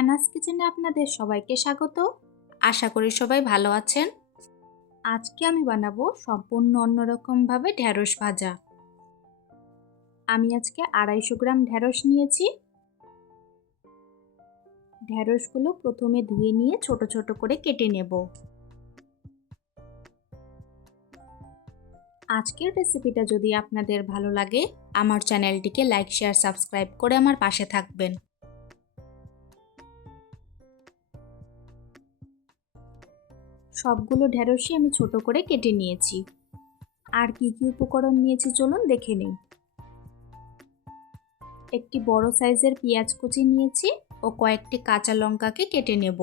অ্যানাস কিচেনে আপনাদের সবাইকে স্বাগত। আশা করি সবাই ভালো আছেন। আজকে আমি বানাবো সম্পূর্ণ অন্যরকমভাবে ঢ্যাঁড়স ভাজা। আমি আজকে আড়াইশো গ্রাম ঢ্যাঁড়স নিয়েছি। ঢ্যাঁড়সগুলো প্রথমে ধুয়ে নিয়ে ছোট ছোট করে কেটে নেব। আজকের রেসিপিটা যদি আপনাদের ভালো লাগে, আমার চ্যানেলটিকে লাইক, শেয়ার, সাবস্ক্রাইব করে আমার পাশে থাকবেন। সবগুলো ঢ্যাঁড়সই আমি ছোট করে কেটে নিয়েছি। আর কি কি উপকরণ নিয়েছি চলুন দেখে নিই। একটি বড় সাইজের পেঁয়াজ কুচি নিয়েছি ও কয়েকটি কাঁচা লঙ্কাকে কেটে নেব।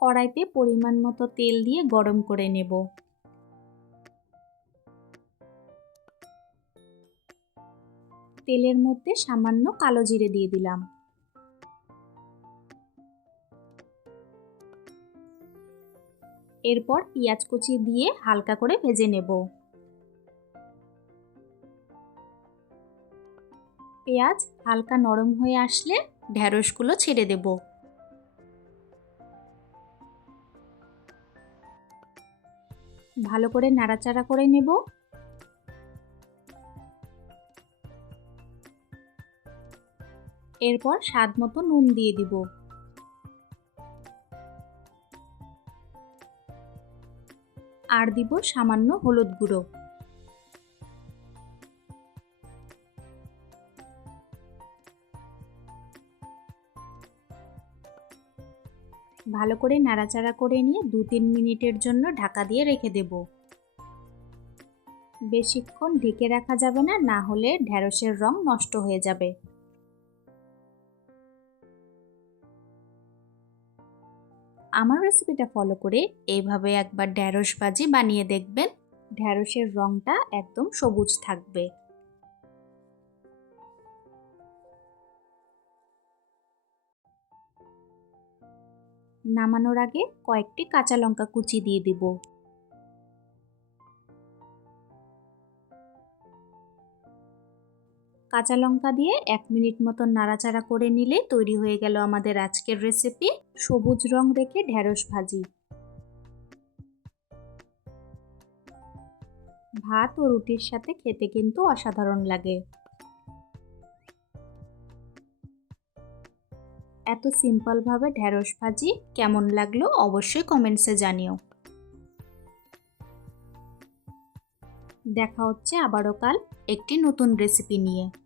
কড়াইতে পরিমাণ মতো তেল দিয়ে গরম করে নেব। তেলের মধ্যে সামান্য কালো জিরে দিয়ে দিলাম। এরপর পেঁয়াজ কুচি দিয়ে হালকা করে ভেজে নেব। পেঁয়াজ হালকা নরম হয়ে আসলে ঢ্যাঁড়সগুলো ছেড়ে দেব। ভালো করে নাড়াচাড়া করে নেব। এরপর স্বাদ মতো নুন দিয়ে দিব। আর দিব সামান্য হলুদ গুঁড়ো। ভালো করে নাড়াচাড়া করে নিয়ে দু তিন মিনিটের জন্য ঢাকা দিয়ে রেখে দেব। বেশিক্ষণ ঢেকে রাখা যাবে না না হলে ঢ্যাঁড়সের রং নষ্ট হয়ে যাবে। আমার রেসিপিটা ফলো করে এইভাবে একবার ঢ্যাঁড়স ভাজি বানিয়ে দেখবেন। ঢ্যাঁড়সের রঙটা একদম সবুজ থাকবে। নামানোর আগে কয়েকটি কাঁচা লঙ্কা কুচি দিয়ে দিব। কাঁচা লঙ্কা দিয়ে এক মিনিট মতন নাড়াচাড়া করে নিলে তৈরি হয়ে গেল আমাদের আজকের রেসিপি সবুজ রং রেখে ঢ্যাঁড়স ভাজি। ভাত ও রুটির সাথে খেতে কিন্তু অসাধারণ লাগে। এত সিম্পলভাবে ঢ্যাঁড়স ভাজি কেমন লাগল অবশ্যই কমেন্টসে জানিও। দেখা হচ্ছে আবারও কাল একটি নতুন রেসিপি নিয়ে।